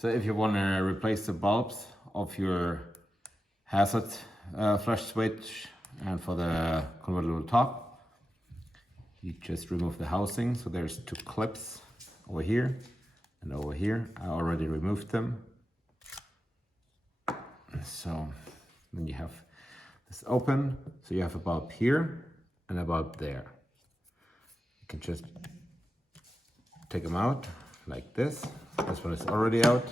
So if you want to replace the bulbs of your hazard flash switch and for the convertible top, you just remove the housing. So there's two clips over here and over here. I already removed them. So then you have this open. So you have a bulb here and a bulb there. You can just take them out like this. This one is already out.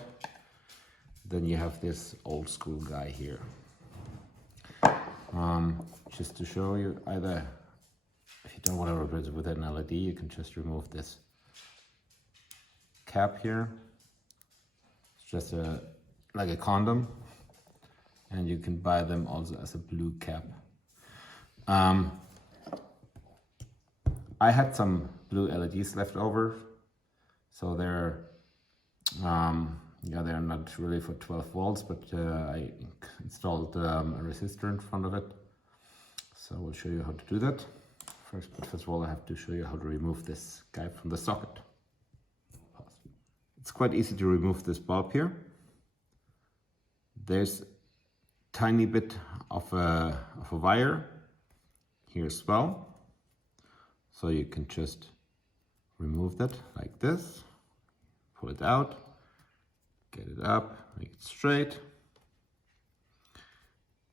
Then you have this old school guy here. Just to show you, either if you don't want to replace it with an LED, you can just remove this cap here. It's just like a condom, and you can buy them also as a blue cap. I had some blue LEDs left over, so they're they're not really for 12 volts, but I installed a resistor in front of it. So I will show you how to do that. First of all, I have to show you how to remove this guy from the socket. It's quite easy to remove this bulb here. There's a tiny bit of a wire here as well. So you can just remove that like this, pull it out, get it up, make it straight.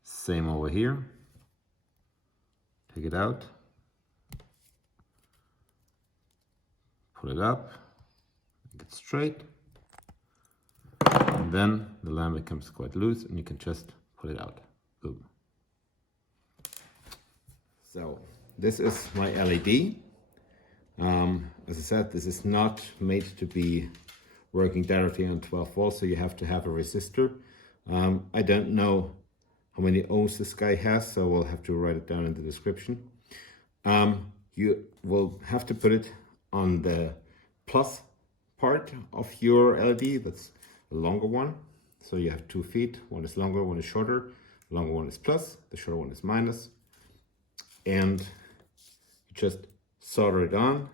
Same over here. Take it out, pull it up, make it straight. And then the lamp becomes quite loose and you can just pull it out. Boom. So this is my LED. As I said, this is not made to be working directly on 12 volts, so you have to have a resistor. I don't know how many ohms this guy has, so we'll have to write it down in the description. You will have to put it on the plus part of your LED. That's the longer one. So you have 2 feet. One is longer, one is shorter. The longer one is plus, the shorter one is minus. And you just solder it on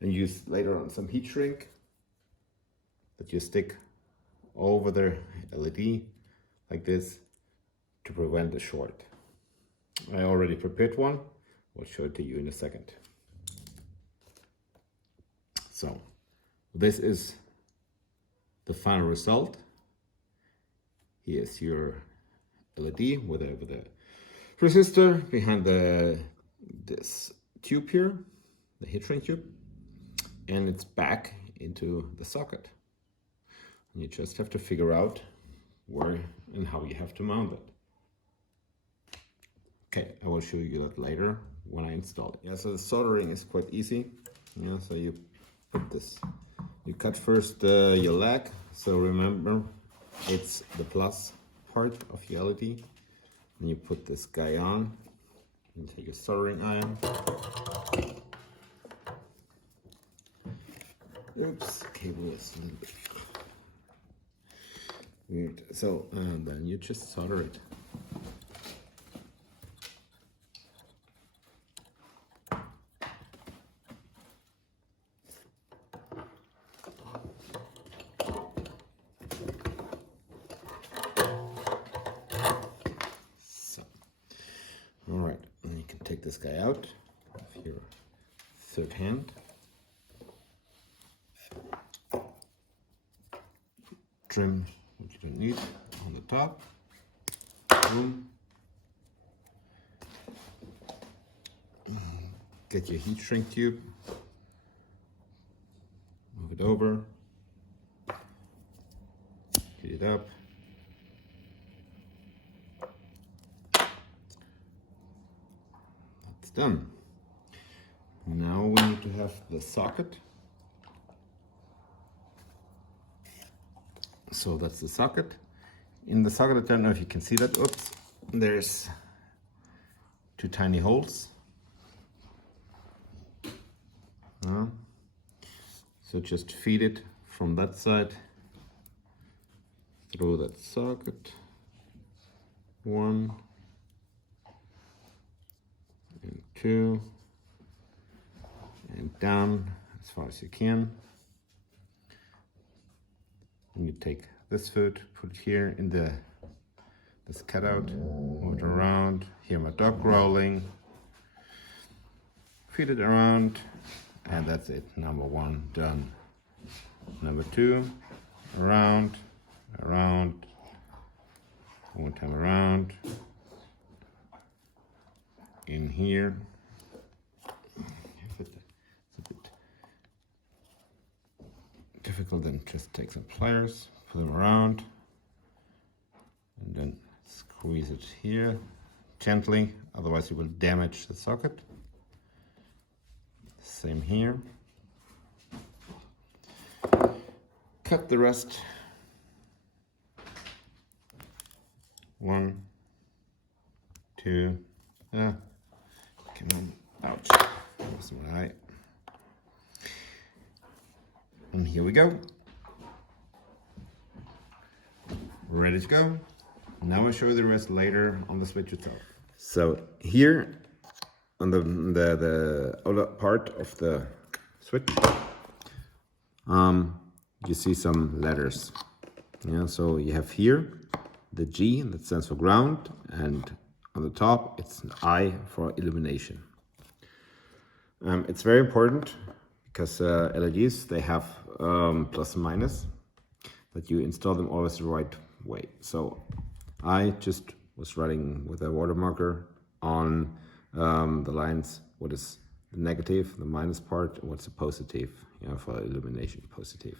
and use later on some heat shrink that you stick over the LED like this to prevent the short. I already prepared one. I'll show it to you in a second. So this is the final result. Here's your LED with a resistor behind this tube here, the heat shrink tube, and it's back into the socket. And you just have to figure out where and how you have to mount it. Okay, I will show you that later when I install it. Yeah, so the soldering is quite easy. Yeah, so you put this, you cut first your leg. So remember, it's the plus part of your LED. And you put this guy on and take a soldering iron. Oops, cable is a little bit weird. So then you just solder it. All right, and you can take this guy out of your third hand. Trim what you don't need on the top. Boom. Get your heat shrink tube. Move it over. Heat it up. That's done. Now we need to have the socket. So that's the socket. In the socket, I don't know if you can see that. Oops, there's 2 tiny holes. So just feed it from that side through that socket. 1 and 2 and down as far as you can. And you take this foot, put it here in this cutout, move it around. Hear my dog growling. Feed it around, and that's it. Number 1 done. Number 2, around, around, one more time around, in here. If it's a bit difficult, then just take some pliers, put them around, and then squeeze it here gently, otherwise you will damage the socket. Same here. Cut the rest. 1, 2, come on, ouch, that's right. And here we go. Ready to go. Now I'll show you the rest later on the switch itself. So here on the other part of the switch, you see some letters. Yeah, so you have here the G, that stands for ground, and on the top it's an I for illumination. It's very important because LEDs, they have plus and minus, that you install them always the right way. So I just was writing with a water marker on the lines what is the negative, the minus part, and what's the positive, for illumination, positive.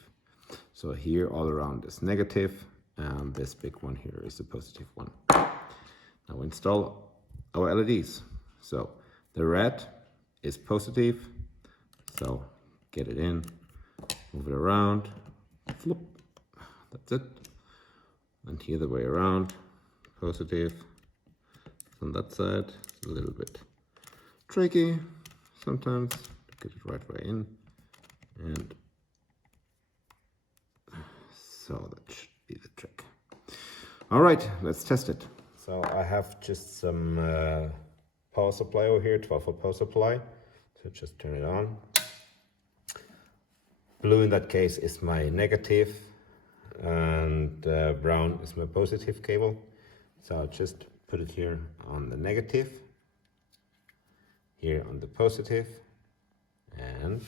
So here all around is negative, and this big one here is the positive one. Now we install our LEDs. So the red is positive, so get it in, move it around, flip, that's it. And here the way around, positive. On that side, a little bit tricky sometimes to get it right way in, and so that should be the trick. All right, let's test it. So I have just some power supply over here, 12-volt power supply. So just turn it on. Blue in that case is my negative, and brown is my positive cable. So I'll just put it here on the negative, here on the positive, and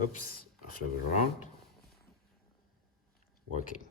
oops, flip it around. Working.